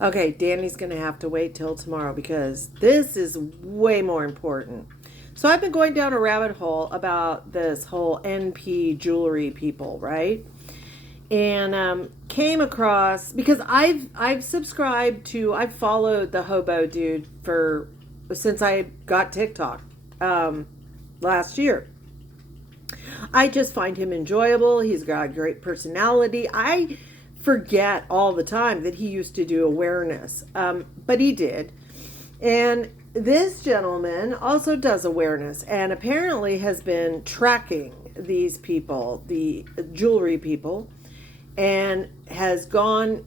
Okay, Danny's going to have to wait till tomorrow because this is way more important. So I've been going down a rabbit hole about this whole NP jewelry people, right? And came across because I've subscribed to I've followed the hobo dude for since I got TikTok last year. I just find him enjoyable. He's got a great personality. I forget all the time that he used to do awareness, but he did. And this gentleman also does awareness and apparently has been tracking these people, the jewelry people, and has gone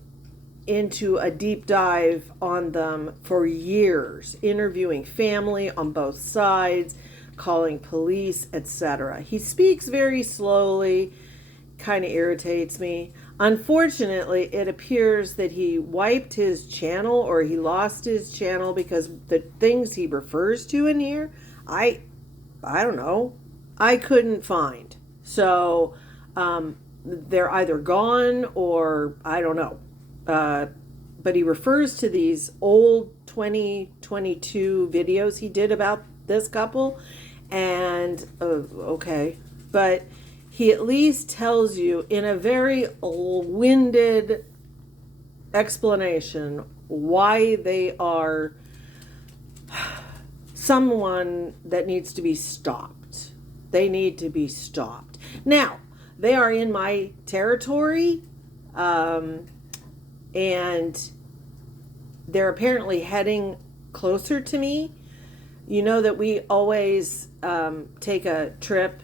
into a deep dive on them for years, interviewing family on both sides, calling police, etc. He speaks very slowly, kind of irritates me. Unfortunately, it appears that he wiped his channel or he lost his channel because the things he refers to in here, I don't know, I couldn't find. So they're either gone or I don't know. But he refers to these old 2022 videos he did about this couple, and okay, but he at least tells you in a very winded explanation why they are someone that needs to be stopped. They need to be stopped. Now, they are in my territory, and they're apparently heading closer to me. You know that we always take a trip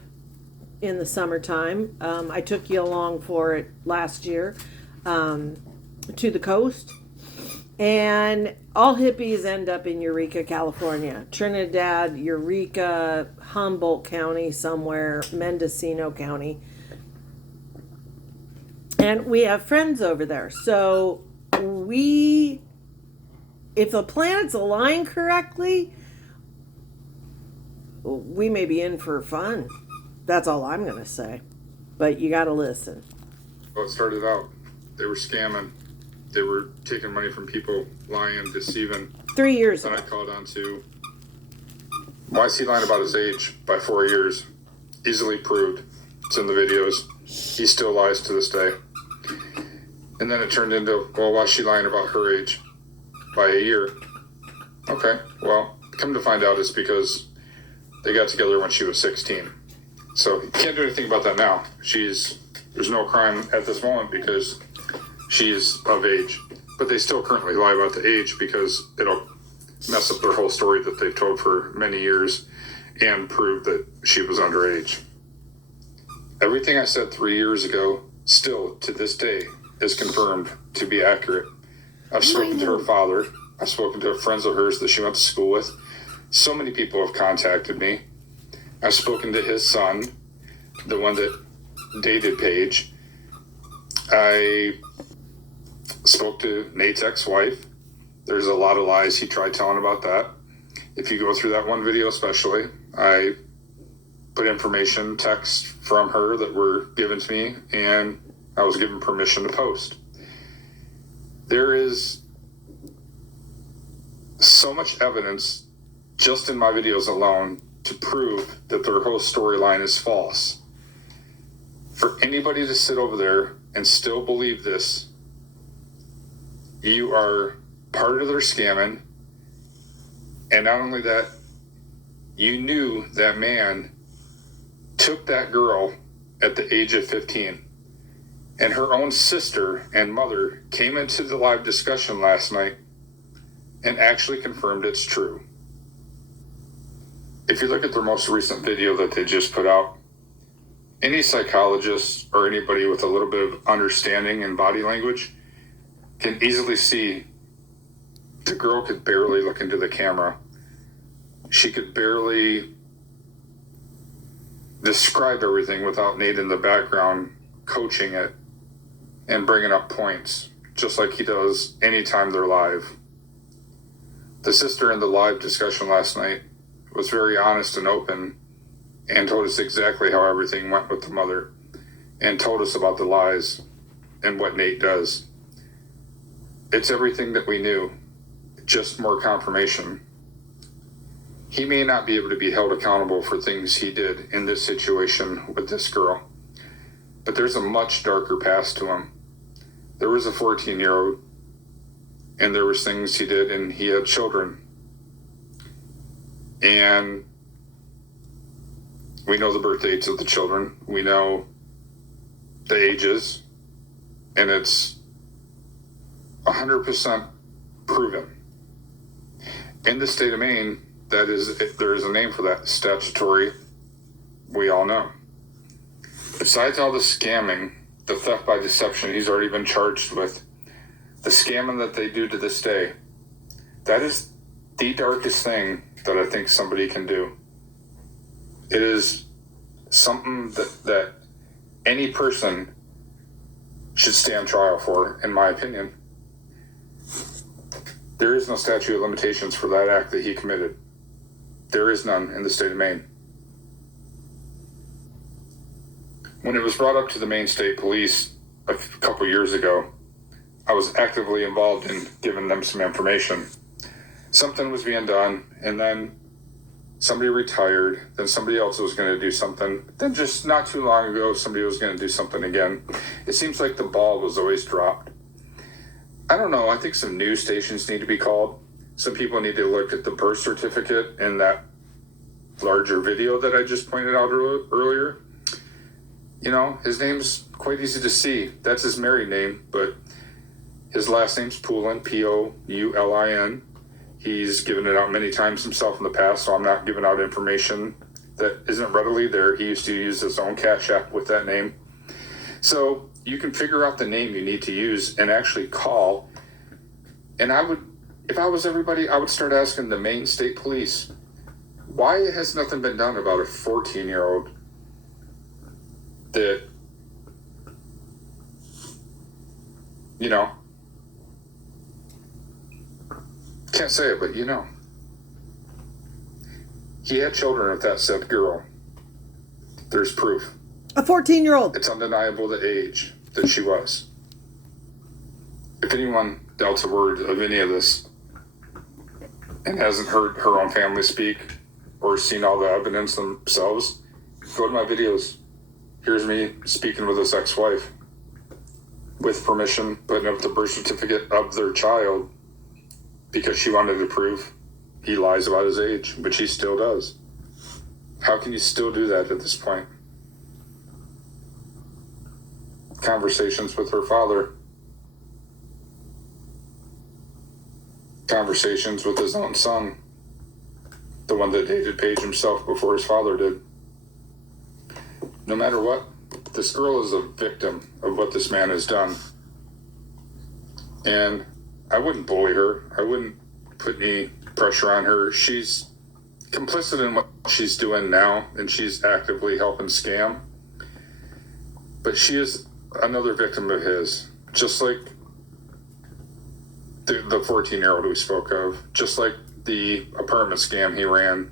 in the summertime. I took you along for it last year to the coast. And all hippies end up in Eureka, California. Trinidad, Eureka, Humboldt County somewhere, Mendocino County. And we have friends over there. So if the planets align correctly, we may be in for fun. That's all I'm going to say. But you got to listen. Well, it started out, they were scamming. They were taking money from people, lying, deceiving. 3 years Then ago. I called on to, why is he lying about his age by 4 years? Easily proved. It's in the videos. He still lies to this day. And then it turned into, well, why is she lying about her age by a year? Okay, well, come to find out it's because they got together when she was 16. So you can't do anything about that now. There's no crime at this moment because she's of age. But they still currently lie about the age because it'll mess up their whole story that they've told for many years and prove that she was underage. Everything I said 3 years ago, still to this day, is confirmed to be accurate. I've spoken to her father. I've spoken to friends of hers that she went to school with. So many people have contacted me. I've spoken to his son, the one that dated Paige. I spoke to Nate's ex-wife. There's a lot of lies he tried telling about that. If you go through that one video especially, I put information, text from her that were given to me, and I was given permission to post. There is so much evidence just in my videos alone to prove that their whole storyline is false. For anybody to sit over there and still believe this, you are part of their scamming. And not only that, you knew that man took that girl at the age of 15. And her own sister and mother came into the live discussion last night and actually confirmed it's true. If you look at their most recent video that they just put out, any psychologist or anybody with a little bit of understanding in body language can easily see the girl could barely look into the camera. She could barely describe everything without Nate in the background coaching it and bringing up points, just like he does anytime they're live. The sister in the live discussion last night was very honest and open and told us exactly how everything went with the mother and told us about the lies and what Nate does. It's everything that we knew, just more confirmation. He may not be able to be held accountable for things he did in this situation with this girl, but there's a much darker past to him. There was a 14-year-old, and there was things he did, and he had children. And we know the birth dates of the children. We know the ages, and it's 100% proven. In the state of Maine, there is a name for that, statutory, we all know. Besides all the scamming, the theft by deception he's already been charged with, the scamming that they do to this day, that is the darkest thing that I think somebody can do. It is something that any person should stand trial for, in my opinion. There is no statute of limitations for that act that he committed. There is none in the state of Maine. When it was brought up to the Maine State Police a couple years ago, I was actively involved in giving them some information. Something was being done, and then somebody retired, then somebody else was going to do something. Then just not too long ago, somebody was going to do something again. It seems like the ball was always dropped. I don't know, I think some news stations need to be called. Some people need to look at the birth certificate in that larger video that I just pointed out earlier. You know, his name's quite easy to see. That's his married name, but his last name's Poulin, P-O-U-L-I-N. He's given it out many times himself in the past, so I'm not giving out information that isn't readily there. He used to use his own Cash App with that name. So you can figure out the name you need to use and actually call. And I would, if I was everybody, I would start asking the Maine State Police, why has nothing been done about a 14-year-old that, you know, can't say it, but you know. He had children with that said girl. There's proof. A 14-year-old. It's undeniable the age that she was. If anyone doubts a word of any of this and hasn't heard her own family speak or seen all the evidence themselves, go to my videos. Here's me speaking with his ex-wife with permission, putting up the birth certificate of their child because she wanted to prove he lies about his age, which he still does. How can you still do that at this point? Conversations with her father. Conversations with his own son. The one that dated Paige himself before his father did. No matter what, this girl is a victim of what this man has done. And I wouldn't bully her. I wouldn't put any pressure on her. She's complicit in what she's doing now, and she's actively helping scam. But she is another victim of his, just like the 14-year-old we spoke of, just like the apartment scam he ran,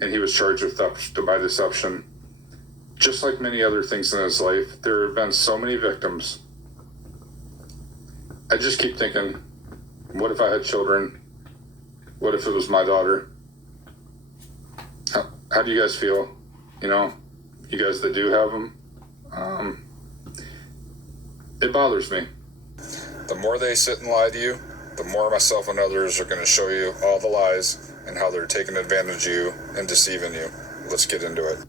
and he was charged with theft by deception. Just like many other things in his life, there have been so many victims. I just keep thinking, what if I had children? What if it was my daughter? How do you guys feel? You know, you guys that do have them? It bothers me. The more they sit and lie to you, the more myself and others are going to show you all the lies and how they're taking advantage of you and deceiving you. Let's get into it.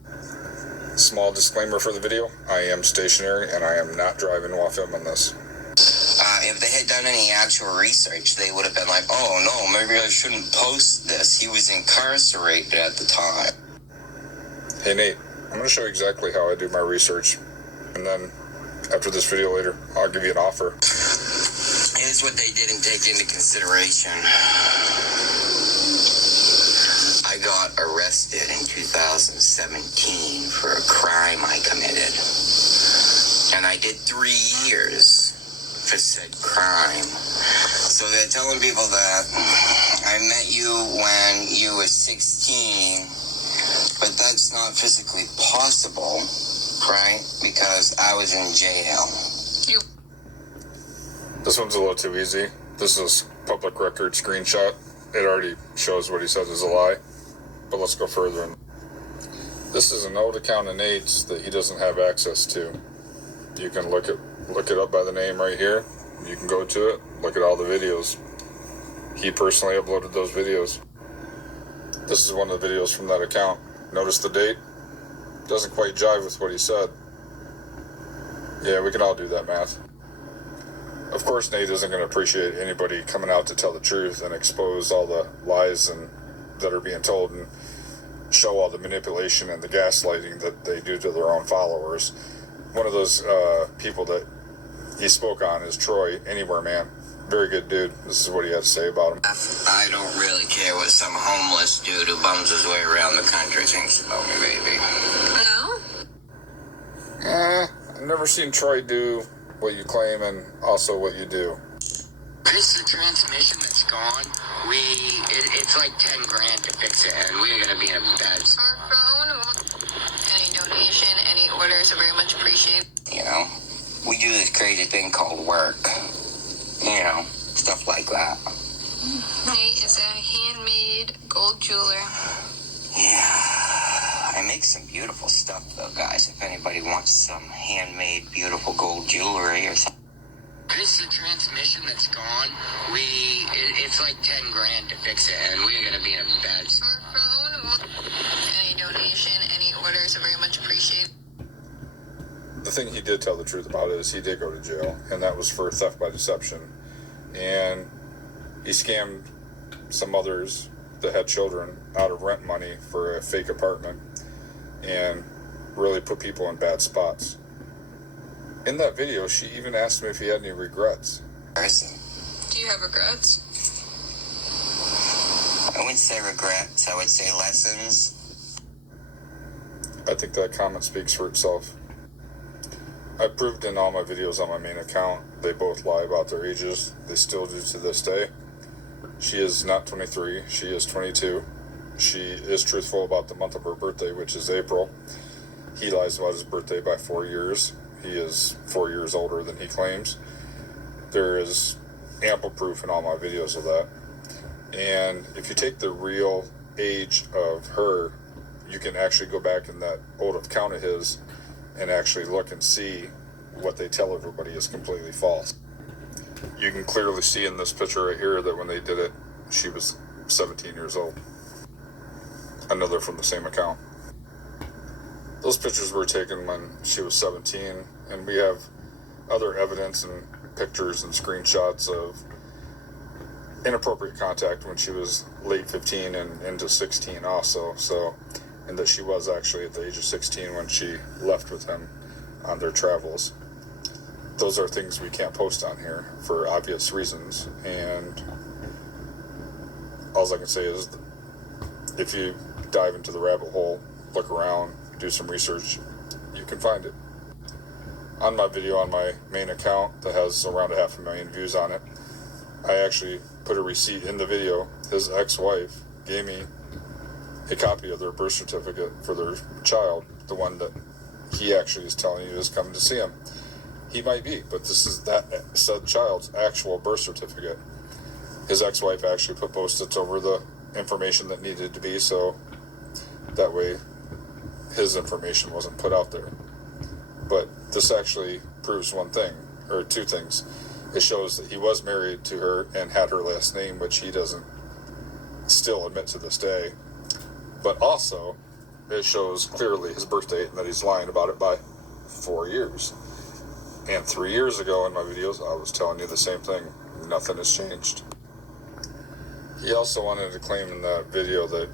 Small disclaimer for the video, I am stationary and I am not driving while filming this. If they had done any actual research, they would have been like, oh no, maybe I shouldn't post this. He was incarcerated at the time. Hey Nate, I'm going to show you exactly how I do my research. And then after this video later, I'll give you an offer. Here's what they didn't take into consideration. I got arrested in 2017 for a crime I committed. And I did 3 years for said crime. So they're telling people that I met you when you were 16, but that's not physically possible, right? Because I was in jail. This one's a little too easy. This is public record screenshot. It already shows what he said is a lie. But let's go further. This is an old account of Nate's that he doesn't have access to. You can look it up by the name right here. You can go to it, look at all the videos. He personally uploaded those videos. This is one of the videos from that account. Notice the date? Doesn't quite jive with what he said. Yeah, we can all do that math. Of course, Nate isn't going to appreciate anybody coming out to tell the truth and expose all the lies that are being told and show all the manipulation and the gaslighting that they do to their own followers. One of those people that he spoke on is Troy, Anywhere Man. Very good dude. This is what he had to say about him. I don't really care what some homeless dude who bums his way around the country thinks about me, baby. No? I've never seen Troy do what you claim and also what you do. It's the transmission that's gone. It's like 10 grand to fix it, and we're gonna be in a bad spot. Any donation, any orders are very much appreciated. You know, we do this crazy thing called work. You know, stuff like that. Nate is a handmade gold jeweler. Yeah, I make some beautiful stuff though, guys. If anybody wants some handmade beautiful gold jewelry or something. It's the transmission that's gone. It's like 10 grand to fix it, and we're gonna be in a bad spot. Any donation, any orders are very much appreciated. The thing he did tell the truth about is he did go to jail, and that was for theft by deception. And he scammed some others that had children out of rent money for a fake apartment and really put people in bad spots. In that video, she even asked him if he had any regrets. Do you have regrets? I wouldn't say regrets, I would say lessons. I think that comment speaks for itself. I proved in all my videos on my main account, they both lie about their ages. They still do to this day. She is not 23, she is 22. She is truthful about the month of her birthday, which is April. He lies about his birthday by 4 years. He is 4 years older than he claims. There is ample proof in all my videos of that. And if you take the real age of her, you can actually go back in that old account of his and actually look and see what they tell everybody is completely false. You can clearly see in this picture right here that when they did it, she was 17 years old. Another from the same account. Those pictures were taken when she was 17, and we have other evidence and pictures and screenshots of inappropriate contact when she was late 15 and into 16 also. And that she was actually at the age of 16 when she left with him on their travels. Those are things we can't post on here for obvious reasons, and all I can say is if you dive into the rabbit hole, look around, do some research, you can find it. On my video on my main account that has around 500,000 views on it, I actually put a receipt in the video. His ex-wife gave me a copy of their birth certificate for their child, the one that he actually is telling you is coming to see him. He might be, but this is that said child's actual birth certificate. His ex-wife actually put Post-its over the information that needed to be, so that way his information wasn't put out there. But this actually proves one thing, or two things. It shows that he was married to her and had her last name, which he doesn't still admit to this day. But also, it shows clearly his birth date and that he's lying about it by 4 years. And 3 years ago in my videos, I was telling you the same thing. Nothing has changed. He also wanted to claim in that video that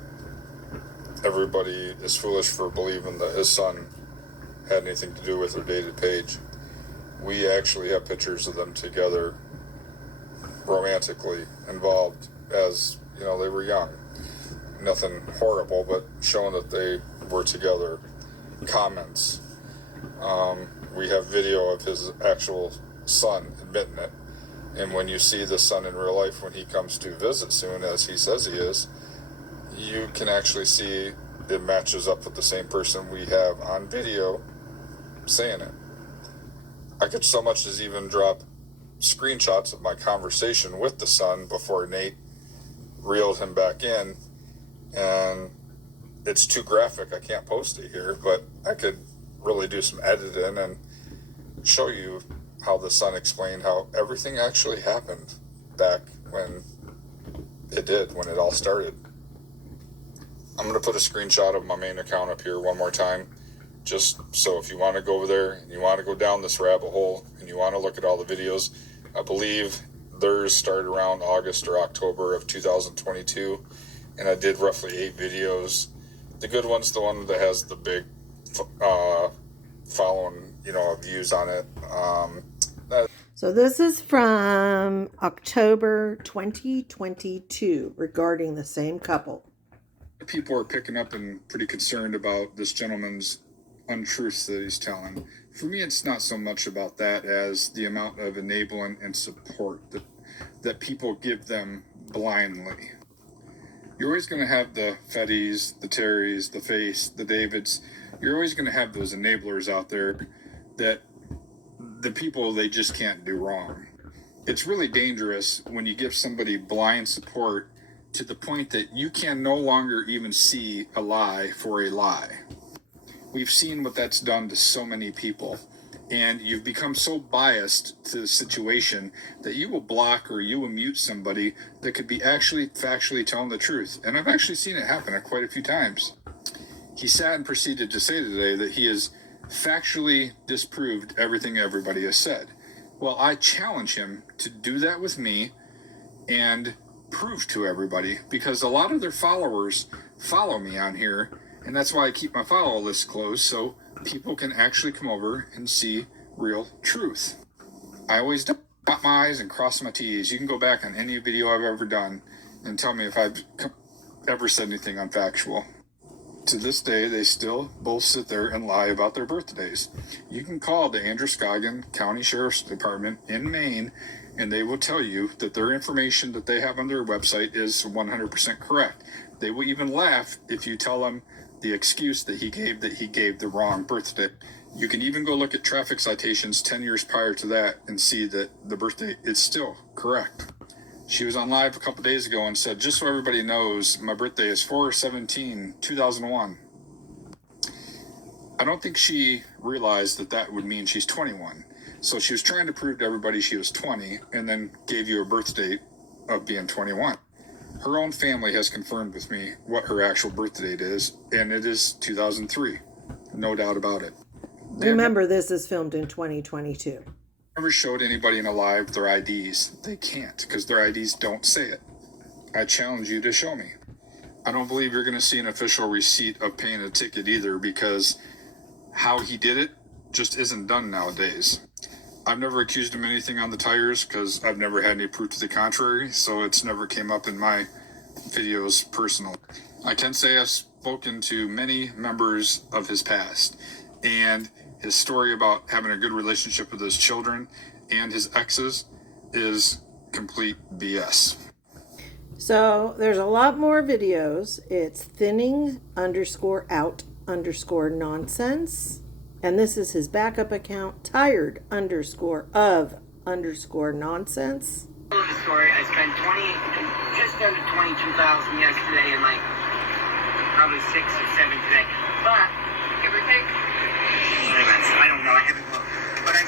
everybody is foolish for believing that his son had anything to do with their dated page. We actually have pictures of them together, romantically involved, as, you know, they were young. Nothing horrible, but showing that they were together. Comments. We have video of his actual son admitting it. And when you see the son in real life, when he comes to visit soon, as he says he is, you can actually see it matches up with the same person we have on video saying it. I could so much as even drop screenshots of my conversation with the son before Nate reeled him back in, and it's too graphic. I can't post it here, but I could really do some editing and show you how the son explained how everything actually happened back when it all started. I'm going to put a screenshot of my main account up here one more time, just so if you want to go over there and you want to go down this rabbit hole and you want to look at all the videos. I believe theirs started around August or October of 2022, and I did roughly 8 videos. The good one's the one that has the big following, views on it. So this is from October 2022 regarding the same couple. People are picking up and pretty concerned about this gentleman's untruths that he's telling. For me, it's not so much about that as the amount of enabling and support that people give them blindly. You're always going to have the Fettys, the Terrys, the Face, the Davids. You're always going to have those enablers out there that the people, they just can't do wrong. It's really dangerous when you give somebody blind support to the point that you can no longer even see a lie for a lie. We've seen what that's done to so many people, and you've become so biased to the situation that you will block or you will mute somebody that could be actually factually telling the truth. And I've actually seen it happen quite a few times. He sat and proceeded to say today that he has factually disproved everything everybody has said. Well, I challenge him to do that with me and prove to everybody, because a lot of their followers follow me on here, and that's why I keep my follow list closed, so people can actually come over and see real truth. I always dot my I's and cross my T's. You can go back on any video I've ever done and tell me if I've ever said anything unfactual. To this day, they still both sit there and lie about their birthdays. You can call the Androscoggin County Sheriff's Department in Maine, and they will tell you that their information that they have on their website is 100% correct. They will even laugh if you tell them the excuse that he gave the wrong birthday. You can even go look at traffic citations 10 years prior to that and see that the birthday is still correct. She was on live a couple days ago and said, just so everybody knows, my birthday is 4/17/2001. I don't think she realized that would mean she's 21. So she was trying to prove to everybody she was 20 and then gave you a birth date of being 21. Her own family has confirmed with me what her actual birth date is, and it is 2003. No doubt about it. Remember, this is filmed in 2022. Never showed anybody in a live their IDs. They can't, because their IDs don't say it. I challenge you to show me. I don't believe you're going to see an official receipt of paying a ticket either, because how he did it just isn't done nowadays. I've never accused him of anything on the tires because I've never had any proof to the contrary, so it's never came up in my videos personally. I can say I've spoken to many members of his past, and his story about having a good relationship with his children and his exes is complete BS. So there's a lot more videos. It's thinning_out_nonsense. And this is his backup account, tired_of_nonsense. Story. I spent just under 22,000 yesterday, and like probably 6 or 7 today. But give or take, I don't know. I haven't looked, but I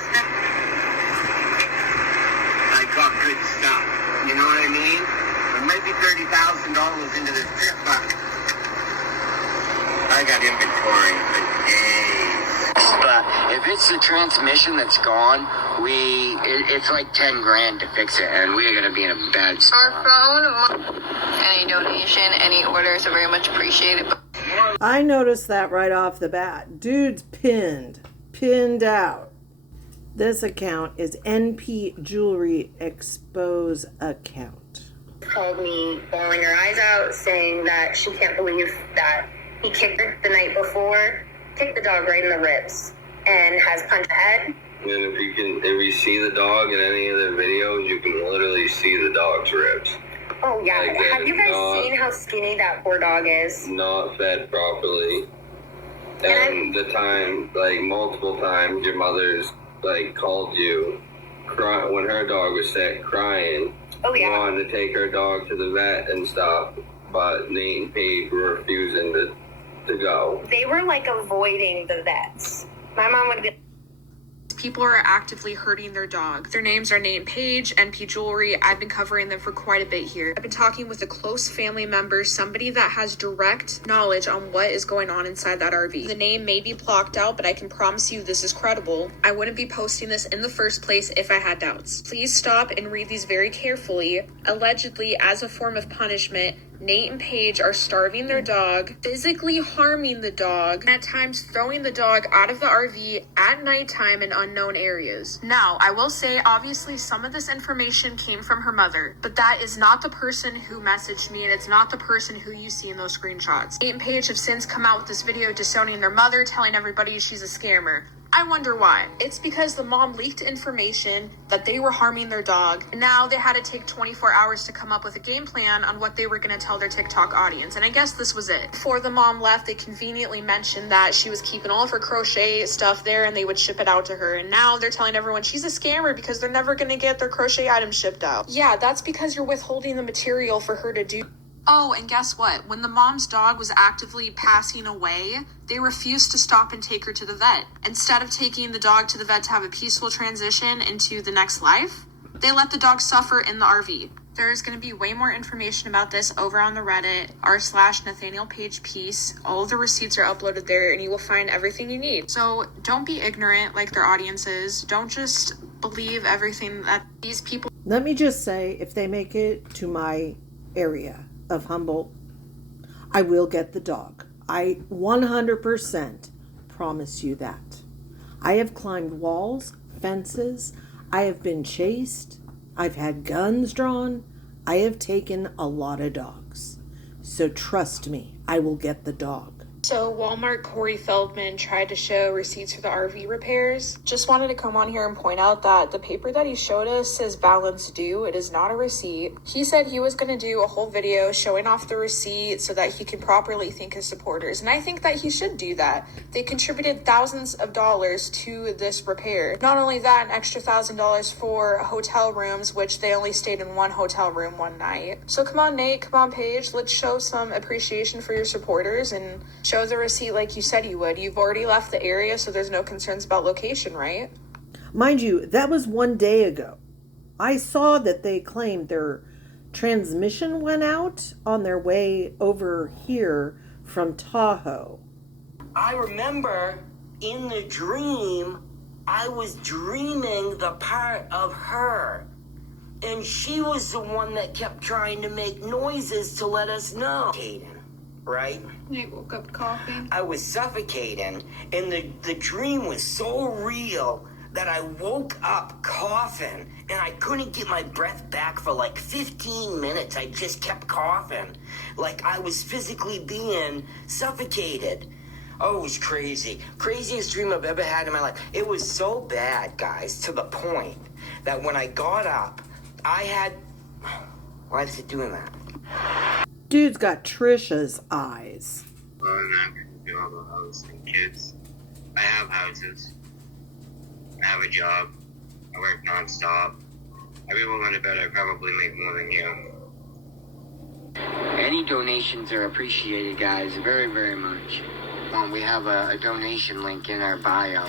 got good stuff. You know what I mean? It might be $30,000 into this trip, but I got inventory for days. But if it's the transmission that's gone, it's like 10 grand to fix it, and we're gonna be in a bad spot. Our phone, any donation, any orders are very much appreciated. I noticed that right off the bat. Dude's pinned out. This account is NP Jewelry Expose account. Called me bawling her eyes out, saying that she can't believe that he kicked her the night before, kicked the dog right in the ribs, and has punched the head. And if you see the dog in any of the videos, you can literally see the dog's ribs. Oh yeah, Like, have you guys seen how skinny that poor dog is? Not fed properly. And the time, like multiple times, your mother's like called you when her dog was sick, crying. Oh, yeah. Wanted to take her dog to the vet and stuff, but Nate and Paige were refusing to go. They were like avoiding the vets. My mom would be. People are actively hurting their dog. Their names are Nate and Paige, NP Jewelry. I've been covering them for quite a bit here. I've been talking with a close family member, somebody that has direct knowledge on what is going on inside that RV. The name may be blocked out, but I can promise you this is credible. I wouldn't be posting this in the first place if I had doubts. Please stop and read these very carefully. Allegedly, as a form of punishment, Nate and Paige are starving their dog, physically harming the dog, and at times throwing the dog out of the RV at nighttime in unknown areas. Now, I will say, obviously, some of this information came from her mother, but that is not the person who messaged me, and it's not the person who you see in those screenshots. Nate and Paige have since come out with this video disowning their mother, telling everybody she's a scammer. I wonder why. It's because the mom leaked information that they were harming their dog. Now they had to take 24 hours to come up with a game plan on what they were going to tell their TikTok audience. And I guess this was it. Before the mom left, they conveniently mentioned that she was keeping all of her crochet stuff there and they would ship it out to her. And now they're telling everyone she's a scammer because they're never going to get their crochet items shipped out. Yeah, that's because you're withholding the material for her to do. Oh, and guess what? When the mom's dog was actively passing away, they refused to stop and take her to the vet. Instead of taking the dog to the vet to have a peaceful transition into the next life, they let the dog suffer in the RV. There's going to be way more information about this over on the Reddit, r/Nathaniel Page piece. All of the receipts are uploaded there and you will find everything you need. So don't be ignorant like their audience is. Don't just believe everything that these people... Let me just say, if they make it to my area of Humboldt, I will get the dog. I 100% promise you that. I have climbed walls, fences, I have been chased, I've had guns drawn, I have taken a lot of dogs. So trust me, I will get the dog. So Walmart Corey Feldman tried to show receipts for the RV repairs. Just wanted to come on here and point out that the paper that he showed us says balance due. It is not a receipt. He said he was going to do a whole video showing off the receipt so that he can properly thank his supporters. And I think that he should do that. They contributed thousands of dollars to this repair. Not only that, an extra $1,000 for hotel rooms, which they only stayed in one hotel room one night. So come on, Nate, come on, Paige. Let's show some appreciation for your supporters and show the receipt like you said you would. You've already left the area, so there's no concerns about location, right? Mind you, that was 1 day ago. I saw that they claimed their transmission went out on their way over here from Tahoe. I remember in the dream, I was dreaming the part of her. And she was the one that kept trying to make noises to let us know. Right? Nate woke up coughing. I was suffocating, and the dream was so real that I woke up coughing, and I couldn't get my breath back for like 15 minutes. I just kept coughing, like I was physically being suffocated. Oh, it was crazy. Craziest dream I've ever had in my life. It was so bad, guys, to the point that when I got up, I had... Why is it doing that? Dude's got Trisha's eyes. Well, I'm not going to do all the house and kids. I have houses. I have a job. I work nonstop. Every woman I bet I probably make more than you. Any donations are appreciated, guys, very, very much. We have a donation link in our bio.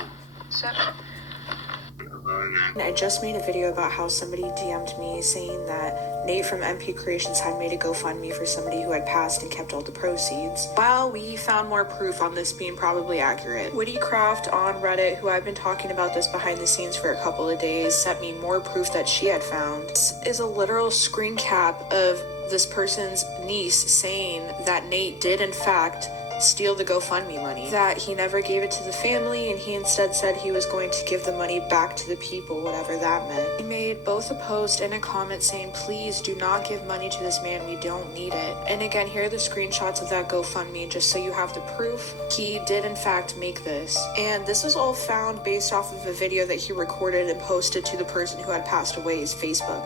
I just made a video about how somebody DM'd me saying that Nate from MP Creations had made a GoFundMe for somebody who had passed and kept all the proceeds. Well, we found more proof on this being probably accurate. Wittycraft on Reddit, who I've been talking about this behind the scenes for a couple of days, sent me more proof that she had found. This is a literal screen cap of this person's niece saying that Nate did in fact steal the GoFundMe money, that he never gave it to the family and he instead said he was going to give the money back to the people, whatever that meant. He made both a post and a comment saying, please do not give money to this man, we don't need it. And again, here are the screenshots of that GoFundMe just so you have the proof. He did in fact make this. And this was all found based off of a video that he recorded and posted to the person who had passed away's Facebook.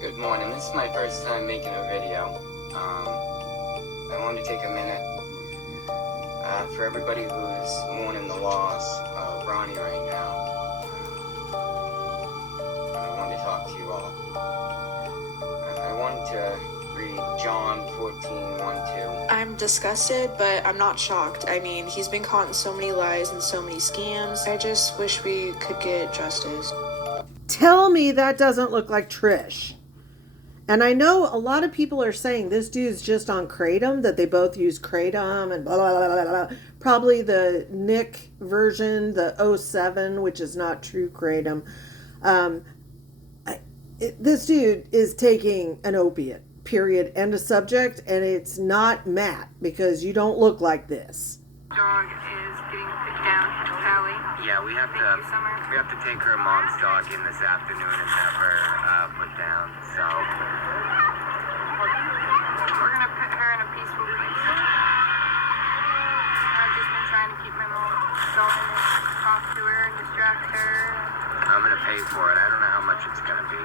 Good morning. This is my first time making a video. I wanted to take a minute for everybody who is mourning the loss of Ronnie right now. to read John 14:1-2. I'm disgusted, but I'm not shocked. I mean, he's been caught in so many lies and so many scams. I just wish we could get justice. Tell me that doesn't look like Trish. And I know a lot of people are saying this dude's just on Kratom, that they both use Kratom and blah, blah, blah, blah, blah. Probably the Nick version, the 07, which is not true Kratom. This dude is taking an opiate, period, end of subject, and it's not Matt, because you don't look like this. Dog is getting put down to Callie. Yeah, we have to take her mom's dog in this afternoon and have her put down. So We're gonna put her in a peaceful place. I've just been trying to keep my mom going and talk to her and distract her. I'm gonna pay for it. I don't know how much it's gonna be.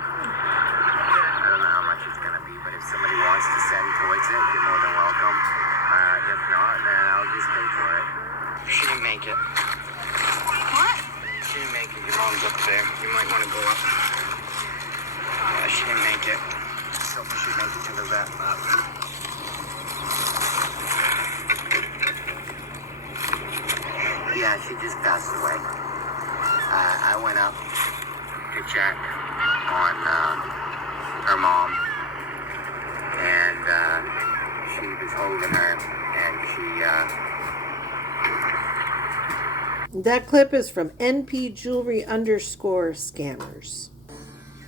But if somebody wants to send towards it, you're more than welcome. If not, then I'll just pay for it. She didn't make it. What? She didn't make it. Your mom's up there. You might want to go up. She didn't make it. So we should make it to the vet. Yeah, she just passed away. I went up to check on her mom, and she was holding her, and That clip is from NP Jewelry _scammers.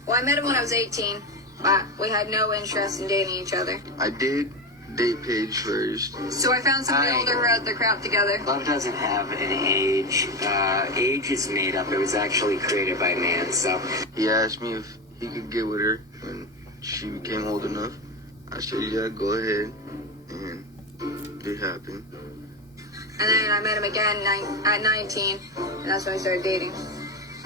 Well, I met him when I was 18, but we had no interest in dating each other. I did date Paige first. So I found somebody older who had their crap together. love doesn't have an age. Age is made up. It was actually created by man. So He asked me if he could get with her when she became old enough. I said, yeah, go ahead. And it happened. And then I met him again at 19, and that's when we started dating.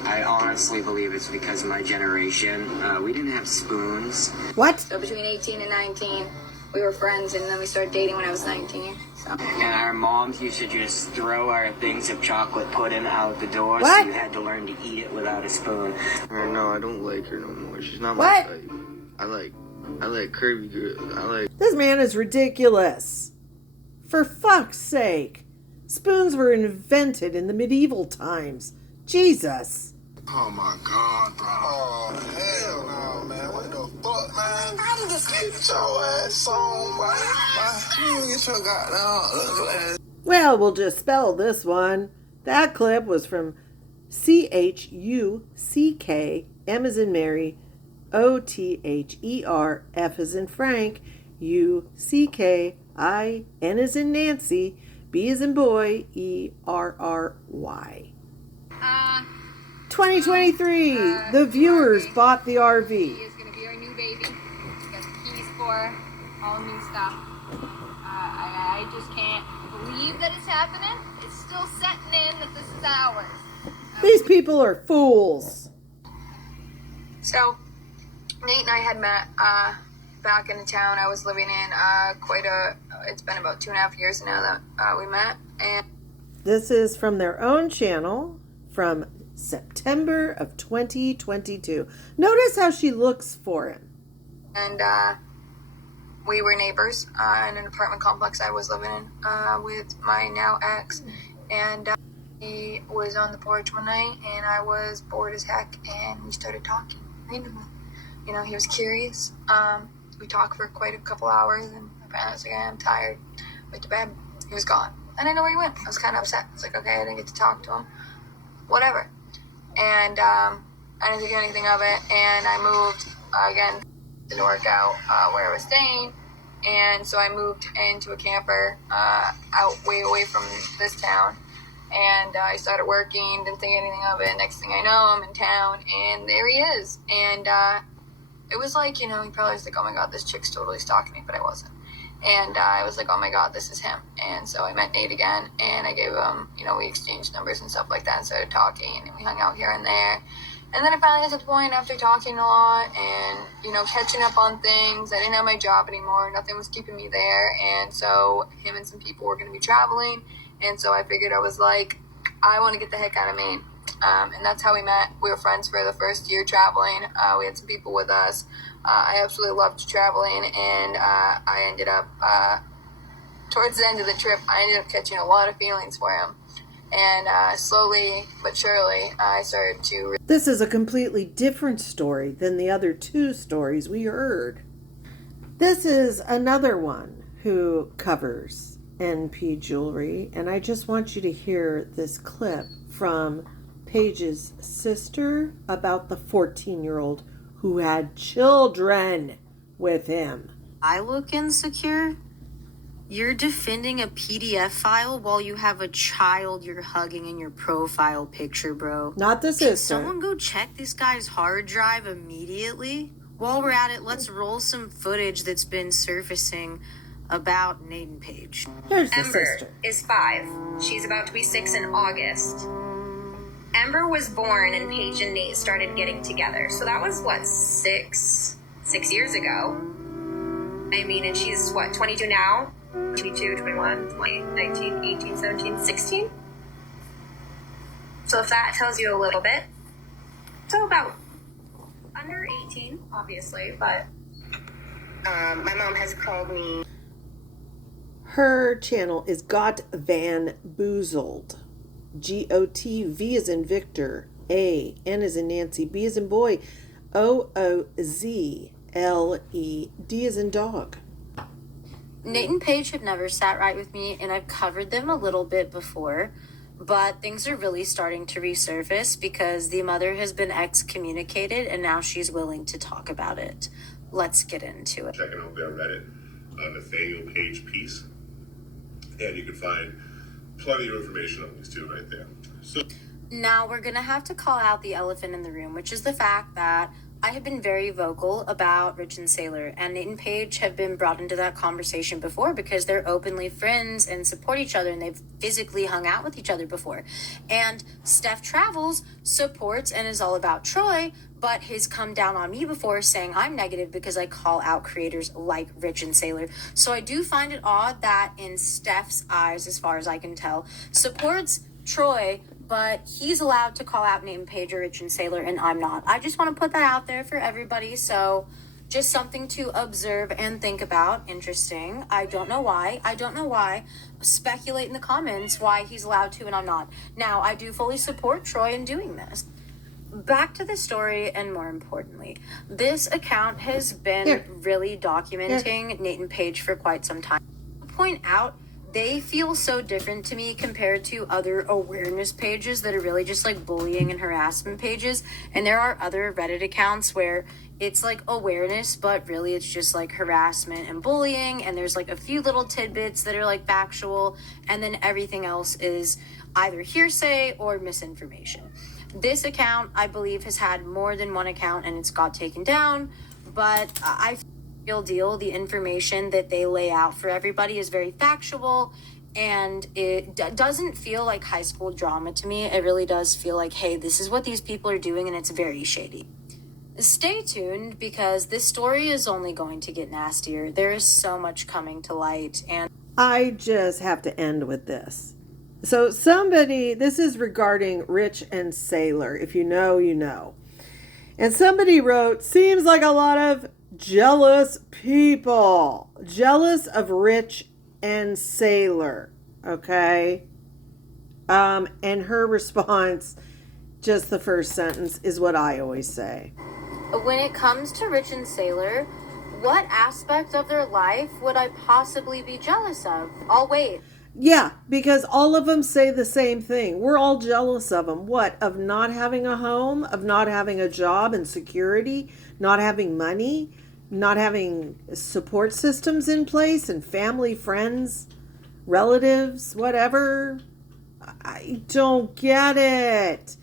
I honestly believe it's because of my generation. We didn't have spoons. What? So between 18 and 19, we were friends, and then we started dating when I was 19. So. And our moms used to just throw our things of chocolate pudding out the door, What? so you had to learn to eat it without a spoon. No, I don't like her no more. She's not What? my type. I like curvy girls. This man is ridiculous. For fuck's sake. Spoons were invented in the medieval times. Jesus. Oh my God, bro. Oh, hell no, man. What the fuck, man? How you just get your ass on, boy? You get your goddamn ass. Well, we'll just spell this one. That clip was from CHUCK, M as in Mary, OTHER, F as in Frank, UCK, N as in Nancy, B as in boy, ERRY. 2023, the viewers bought the RV. He's gonna be our new baby. Got the keys for all new stuff. I just can't believe that it's happening. It's still setting in that this is ours. These people are fools. So, Nate and I had met back in the town I was living in it's been about 2.5 years now that we met. And This is from their own channel from September of 2022. Notice how she looks for him. And we were neighbors in an apartment complex I was living in with my now ex. And he was on the porch one night, and I was bored as heck, and we started talking randomly. You know, he was curious. We talked for quite a couple hours, and I was like, I'm tired. Went to bed. He was gone. I didn't know where he went. I was kind of upset. I was like, okay, I didn't get to talk to him. Whatever. And I didn't think anything of it, and I moved again to work out where I was staying, and so I moved into a camper out way away from this town, and I started working, didn't think anything of it. Next thing I know, I'm in town, and there he is, and it was like, you know, he probably was like, oh my God, this chick's totally stalking me, but I wasn't. And I was like, oh my God, this is him. And so I met Nate again, and I gave him, you know, we exchanged numbers and stuff like that and started talking, and we hung out here and there. And then I finally got to the point after talking a lot and, you know, catching up on things. I didn't have my job anymore. Nothing was keeping me there. And so him and some people were going to be traveling. And so I figured, I was like, I want to get the heck out of Maine. And that's how we met. We were friends for the first year traveling. We had some people with us. I absolutely loved traveling, and I ended up, towards the end of the trip, I ended up catching a lot of feelings for him. And slowly but surely, I started to... This is a completely different story than the other two stories we heard. This is another one who covers NP Jewelry, and I just want you to hear this clip from Paige's sister about the 14-year-old who had children with him. I look insecure. You're defending a PDF file while you have a child you're hugging in your profile picture, bro. Not the sister. Can someone go check this guy's hard drive immediately? While we're at it, let's roll some footage that's been surfacing about Nathan Page. Here's the Ember sister. is 5. She's about to be 6 in August. Ember was born and Paige and Nate started getting together. So that was, what, 6 years ago? I mean, and she's, what, 22 now? 22, 21, 20, 19, 18, 17, 16? So if that tells you a little bit. So about under 18, obviously, but... My mom has called me. Her channel is Got Van Boozled. GOTV is in Victor. A. N is in Nancy. B is in boy. OOZLE. D is in dog. Nate and Paige have never sat right with me, and I've covered them a little bit before, but things are really starting to resurface because the mother has been excommunicated, and now she's willing to talk about it. Let's get into it. Checking out their Reddit, Nathaniel Page piece, and you can find plenty of information on these two right there. So now we're going to have to call out the elephant in the room, which is the fact that I have been very vocal about Rich and Sailor, and Nate and Paige have been brought into that conversation before because they're openly friends and support each other, and they've physically hung out with each other before. And Steph Travels supports and is all about Troy, but has come down on me before saying I'm negative because I call out creators like Rich and Sailor. So I do find it odd that in Steph's eyes, as far as I can tell, supports Troy, but he's allowed to call out Nate and Paige or Rich and Sailor, and I'm not. I just want to put that out there for everybody, so just something to observe and think about. Interesting. I don't know why. Speculate in the comments why he's allowed to and I'm not. Now, I do fully support Troy in doing this. Back to the story, and more importantly, this account has been really documenting Nate and Paige for quite some time. I'll point out, they feel so different to me compared to other awareness pages that are really just like bullying and harassment pages. And there are other Reddit accounts where it's like awareness, but really it's just like harassment and bullying. And there's like a few little tidbits that are like factual. And then everything else is either hearsay or misinformation. This account, I believe, has had more than one account and it's got taken down. But I real deal, the information that they lay out for everybody is very factual, and it doesn't feel like high school drama to me. It really does feel like, hey, this is what these people are doing, and it's very shady. Stay tuned, because this story is only going to get nastier. There is so much coming to light, and I just have to end with this. So this is regarding Rich and Sailor. If you know, you know. And somebody wrote, seems like a lot of jealous people. Jealous of Rich and Sailor. Okay? And her response, just the first sentence, is what I always say. When it comes to Rich and Sailor, what aspect of their life would I possibly be jealous of? I'll wait. Yeah, because all of them say the same thing. We're all jealous of them. What? Of not having a home, of not having a job and security, not having money, not having support systems in place and family, friends, relatives, whatever. I don't get it.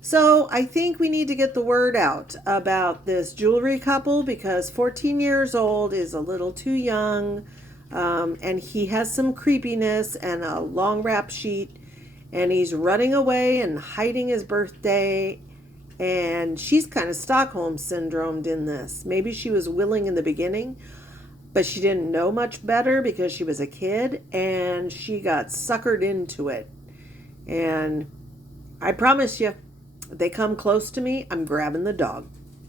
So I think we need to get the word out about this jewelry couple, because 14 years old is a little too young. And he has some creepiness and a long rap sheet, and he's running away and hiding his birthday, and she's kind of Stockholm syndromed in this. Maybe she was willing in the beginning, but she didn't know much better because she was a kid, and she got suckered into it. And I promise you, if they come close to me, I'm grabbing the dog.